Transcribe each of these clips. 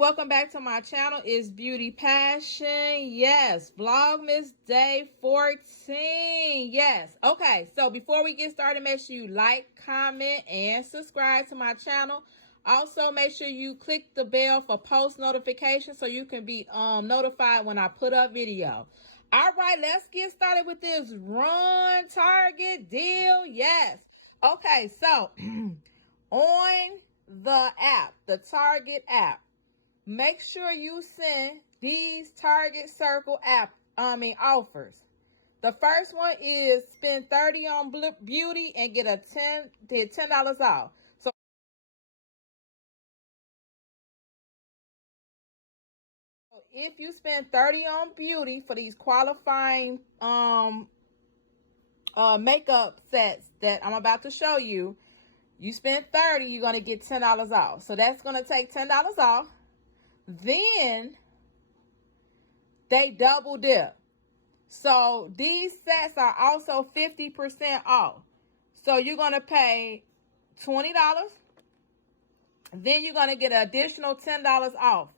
welcome back to my channel. It's Beauty Passion. Yes, Vlogmas day 14. Yes. Okay, so before we get started, make sure you like, comment, and subscribe to my channel. Also, make sure you click the bell for post notifications so you can be notified when I put up video. All right, let's get started with this Run Target deal. Yes. Okay, so on the app, the Target app, make sure you send these Target Circle offers. The first one is spend 30 on beauty and get a $10 off. So if you spend 30 on beauty for these qualifying makeup sets that I'm about to show you, you spend 30, you're going to get $10 off. So that's going to take $10 off. Then they double dip. So these sets are also 50% off. So you're going to pay $20. Then you're going to get an additional $10 off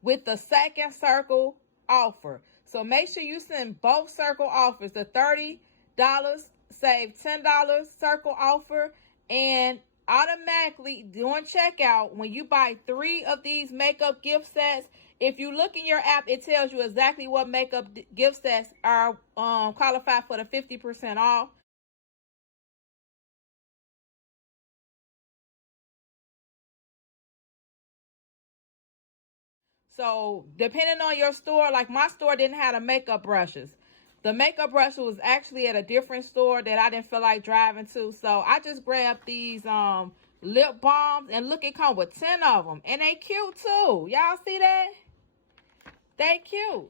with the second circle offer. So make sure you send both circle offers. The $30 save $10 circle offer, and automatically during checkout, when you buy 3 of these makeup gift sets, if you look in your app, it tells you exactly what makeup gift sets are qualified for the 50% off. So depending on your store, like my store didn't have the makeup brushes. The makeup brush was actually at a different store that I didn't feel like driving to. So I just grabbed these lip balms, and look, it come with 10 of them. And they cute too. Y'all see that? They cute.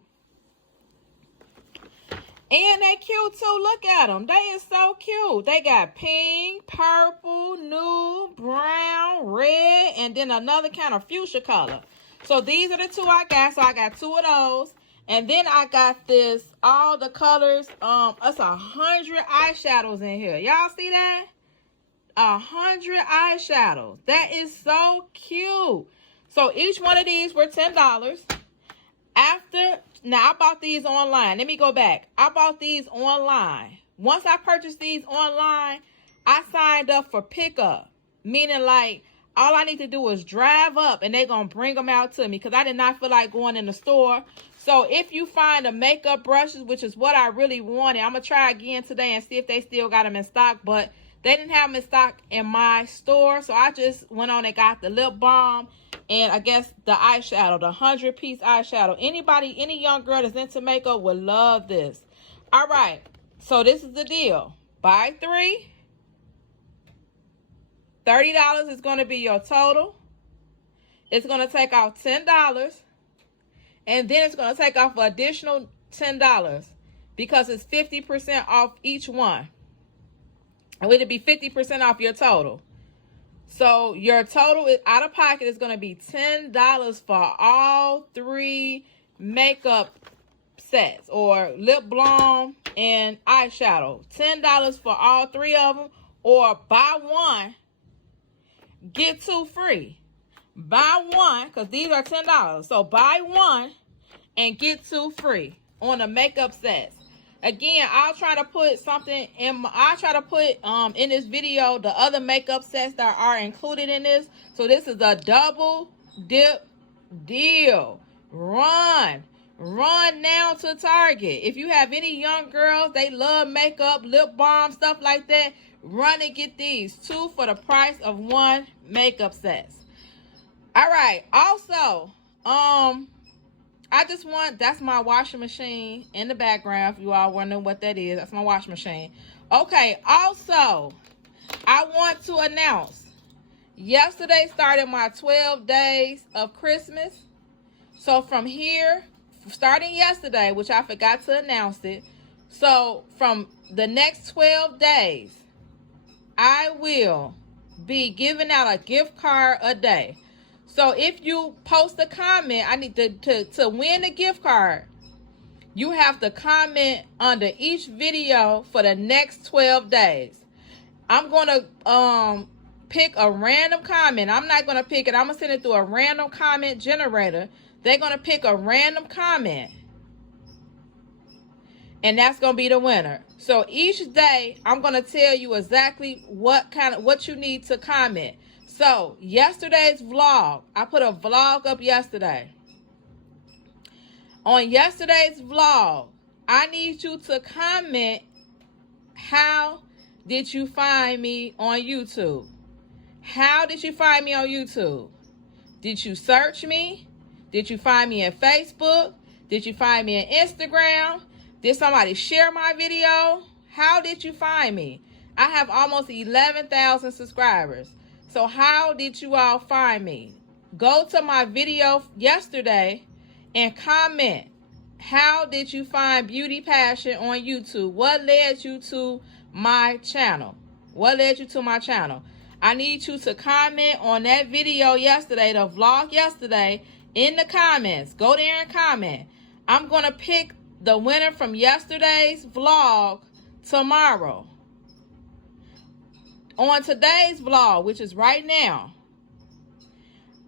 And they cute too. Look at them. They is so cute. They got pink, purple, nude, brown, red, and then another kind of fuchsia color. So these are the 2 I got. So I got 2 of those. And then I got this, all the colors. It's 100 eyeshadows in here. Y'all see that? 100 eyeshadows. That is so cute. So each one of these were $10. Now I bought these online. Let me go back. I bought these online. Once I purchased these online, I signed up for pickup. Meaning, like, all I need to do is drive up and they're going to bring them out to me, because I did not feel like going in the store. So if you find the makeup brushes, which is what I really wanted, I'm going to try again today and see if they still got them in stock. But they didn't have them in stock in my store. So I just went on and got the lip balm and I guess the eyeshadow, the 100-piece eyeshadow. Any young girl that's into makeup would love this. All right. So this is the deal. Buy 3. $30 is going to be your total. It's going to take off $10. And then it's going to take off an additional $10 because it's 50% off each one. And it'll be 50% off your total. So your total out of pocket is going to be $10 for all 3 makeup sets, or lip balm and eyeshadow. $10 for all 3 of them, or buy 1, get 2 free. Buy 1, because these are $10. So buy 1 and get 2 free on the makeup sets. Again, I'll try to put something in. I'll try to put in this video the other makeup sets that are included in this. So this is a double dip deal. Run now to Target. If you have any young girls, they love makeup, lip balm, stuff like that, run and get these 2 for the price of 1 makeup sets. All right. Also, that's my washing machine in the background. If you all wondering what that is, that's my washing machine. Okay. Also, I want to announce, yesterday started my 12 days of Christmas. So from here, starting yesterday, which I forgot to announce it. So from the next 12 days, I will be giving out a gift card a day. So if you post a comment, I need to win a gift card, you have to comment under each video for the next 12 days. I'm going to pick a random comment. I'm not going to pick it. I'm going to send it through a random comment generator. They're going to pick a random comment. And that's going to be the winner. So each day, I'm going to tell you exactly what you need to comment. So yesterday's vlog, I put a vlog up yesterday. On yesterday's vlog, I need you to comment, how did you find me on YouTube? How did you find me on YouTube? Did you search me? Did you find me in Facebook? Did you find me in Instagram? Did somebody share my video? How did you find me? I have almost 11,000 subscribers. So how did you all find me? Go to my video yesterday and comment. How did you find Beauty Passion on YouTube? What led you to my channel? What led you to my channel? I need you to comment on that video yesterday, the vlog yesterday, in the comments. Go there and comment. I'm going to pick the winner from yesterday's vlog tomorrow. On today's vlog, which is right now,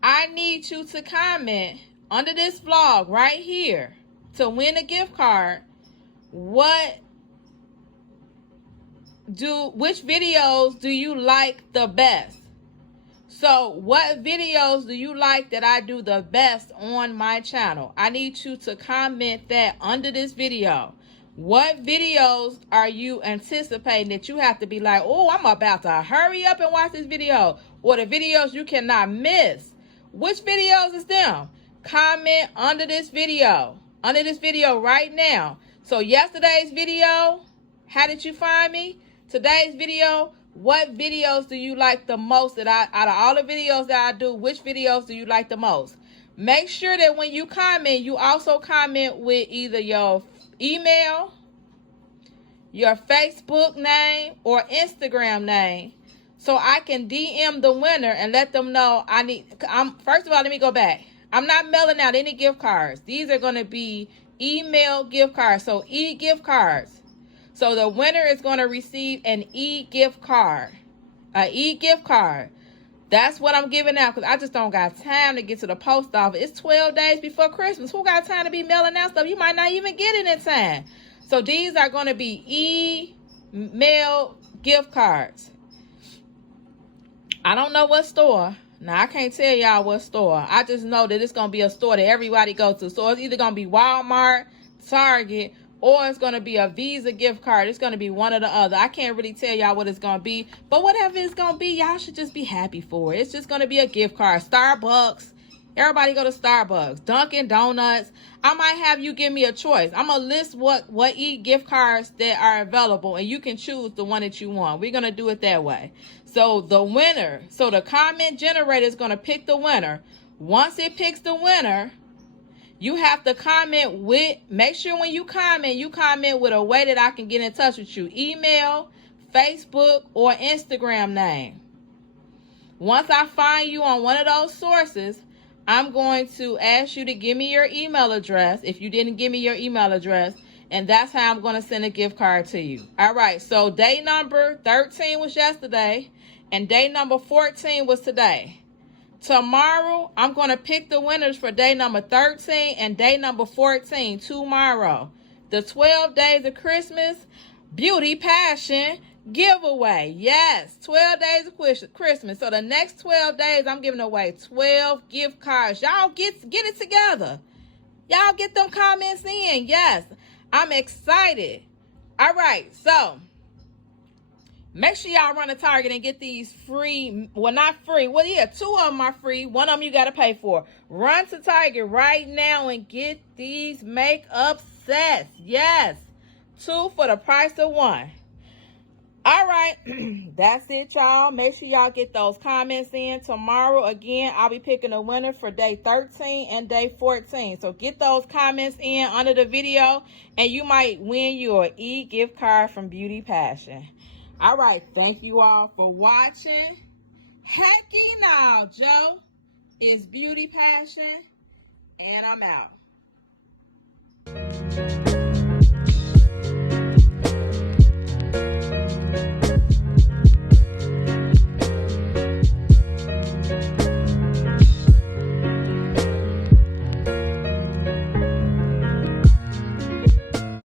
I need you to comment under this vlog right here to win a gift card. Which videos do you like the best? So what videos do you like that I do the best on my channel? I need you to comment that under this video. What videos are you anticipating that you have to be like, oh, I'm about to hurry up and watch this video? Or the videos you cannot miss. Which videos is them? Comment under this video. Under this video right now. So yesterday's video, how did you find me? Today's video, what videos do you like the most out of all the videos that I do, which videos do you like the most? Make sure that when you comment, you also comment with either your email, your Facebook name, or Instagram name, so I can DM the winner and let them know first of all, let me go back. I'm not mailing out any gift cards. These are going to be email gift cards, so e-gift cards. So the winner is going to receive an e-gift card. An e-gift card. That's what I'm giving out because I just don't got time to get to the post office. It's 12 days before Christmas. Who got time to be mailing out stuff? You might not even get it in time. So these are going to be email gift cards. I don't know what store. Now, I can't tell y'all what store. I just know that it's going to be a store that everybody goes to. So it's either going to be Walmart, Target, or it's going to be a Visa gift card. It's going to be one or the other. I can't really tell y'all what it's going to be. But whatever it's going to be, y'all should just be happy for it. It's just going to be a gift card. Starbucks. Everybody go to Starbucks. Dunkin' Donuts. I might have you give me a choice. I'm going to list what e-gift cards that are available. And you can choose the one that you want. We're going to do it that way. So the winner. So the comment generator is going to pick the winner. Once it picks the winner, you have to comment with, make sure when you comment with a way that I can get in touch with you. Email, Facebook, or Instagram name. Once I find you on one of those sources, I'm going to ask you to give me your email address if you didn't give me your email address, and that's how I'm going to send a gift card to you. All right, so day number 13 was yesterday, and day number 14 was today. Tomorrow, I'm going to pick the winners for day number 13 and day number 14 tomorrow. The 12 days of Christmas Beauty Passion giveaway. Yes, 12 days of Christmas. So the next 12 days, I'm giving away 12 gift cards. Y'all get it together. Y'all get them comments in. Yes, I'm excited. All right, so make sure y'all run to Target and get these free. Well, not free. Well, yeah, 2 of them are free. 1 of them you got to pay for. Run to Target right now and get these makeup sets. Yes, 2 for the price of 1. All right, that's it, y'all. Make sure y'all get those comments in. Tomorrow, again, I'll be picking a winner for day 13 and day 14. So get those comments in under the video, and you might win your e-gift card from Beauty Passion. All right, thank you all for watching. Hecky now, Joe. It's Beauty Passion, and I'm out.